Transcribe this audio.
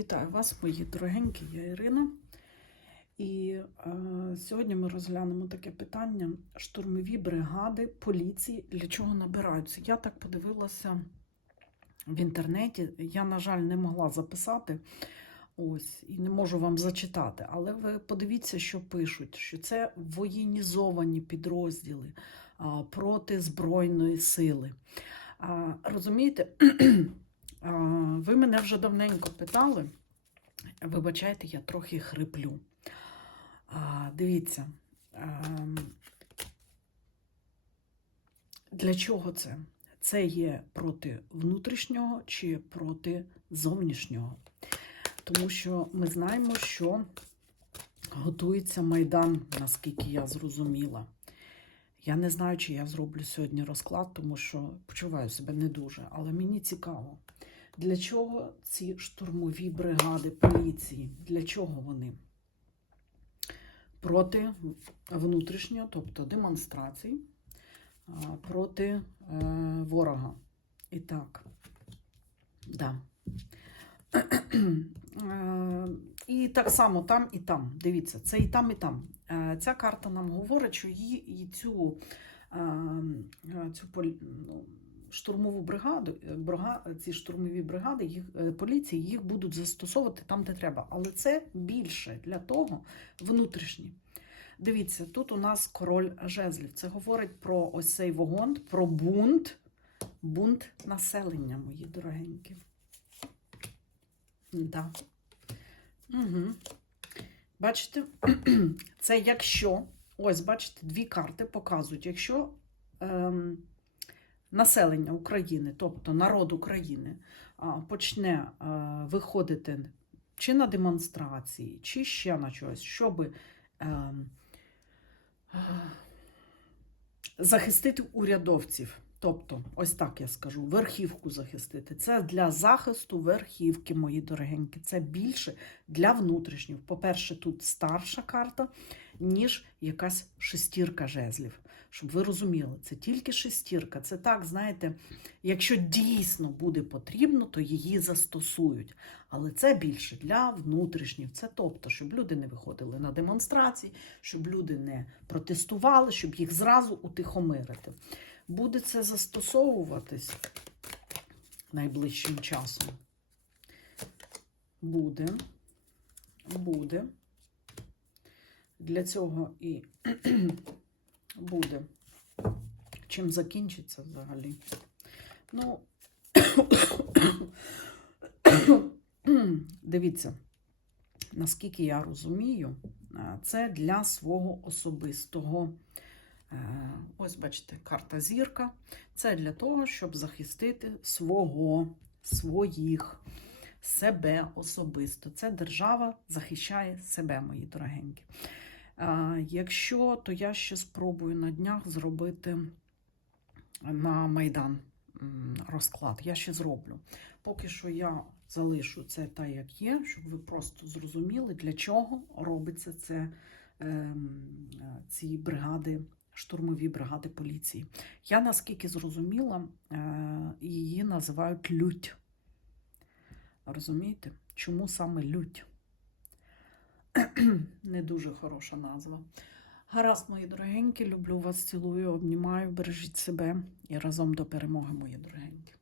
Вітаю вас, мої дорогенькі, я Ірина. І е, сьогодні ми розглянемо таке питання: штурмові бригади поліції для чого набираються. Я так подивилася в інтернеті. Я, на жаль, не могла записати ось і не можу вам зачитати. Але ви подивіться, що пишуть: що це воєнізовані підрозділи проти Збройної сили. А, розумієте? Ви мене вже давненько питали. Вибачайте, я трохи хриплю. Дивіться, для чого це? Це є проти внутрішнього чи проти зовнішнього. Тому що ми знаємо, що готується Майдан, наскільки я зрозуміла. Я не знаю, чи я зроблю сьогодні розклад, тому що почуваю себе не дуже, але мені цікаво. Для чого ці штурмові бригади поліції? Для чого вони? Проти внутрішнього, тобто демонстрацій, проти е, ворога. І так, да. Е, І так само там і там. Дивіться, це і там, і там. Е, Ця карта нам говорить, що її і цю, цю ну, штурмову бригаду, е, ці штурмові бригади їх, е, поліції їх будуть застосовувати там, де треба. Але це більше для того внутрішні. Дивіться, тут у нас король жезлів. Це говорить про ось цей вогонь, про бунт, бунт населення, мої дорогенькі. Да. Угу. Бачите, це якщо, ось, бачите, дві карти показують, якщо ем, населення України, тобто народ України, почне е, виходити чи на демонстрації, чи ще на щось, щоб е, захистити урядовців. Тобто, ось так я скажу, верхівку захистити. Це для захисту верхівки, мої дорогенькі. Це більше для внутрішніх. По-перше, тут старша карта, ніж якась шестірка жезлів. Щоб ви розуміли, це тільки шестірка. Це так, знаєте, якщо дійсно буде потрібно, то її застосують. Але це більше для внутрішніх. Це тобто, щоб люди не виходили на демонстрації, щоб люди не протестували, щоб їх зразу утихомирити. Буде це застосовуватись найближчим часом. Буде. Буде. Для цього і буде. Чим закінчиться взагалі? Ну, дивіться, наскільки я розумію, е, це для свого особистого. Е, Ось, бачите, карта зірка. Це для того, щоб захистити свого, своїх, себе особисто. Це держава захищає себе, мої дорогенькі. Е, Якщо, то я ще спробую на днях зробити на Майдан розклад. Я ще зроблю. Поки що я залишу це так, як є, щоб ви просто зрозуміли, для чого робиться це, ем, ці бригади, штурмові бригади поліції. Я наскільки зрозуміла, е, її називають лють. Розумієте? Чому саме лють? Не дуже хороша назва. Гаразд, мої дорогенькі, люблю вас, цілую, обнімаю, бережіть себе і разом до перемоги, мої дорогенькі.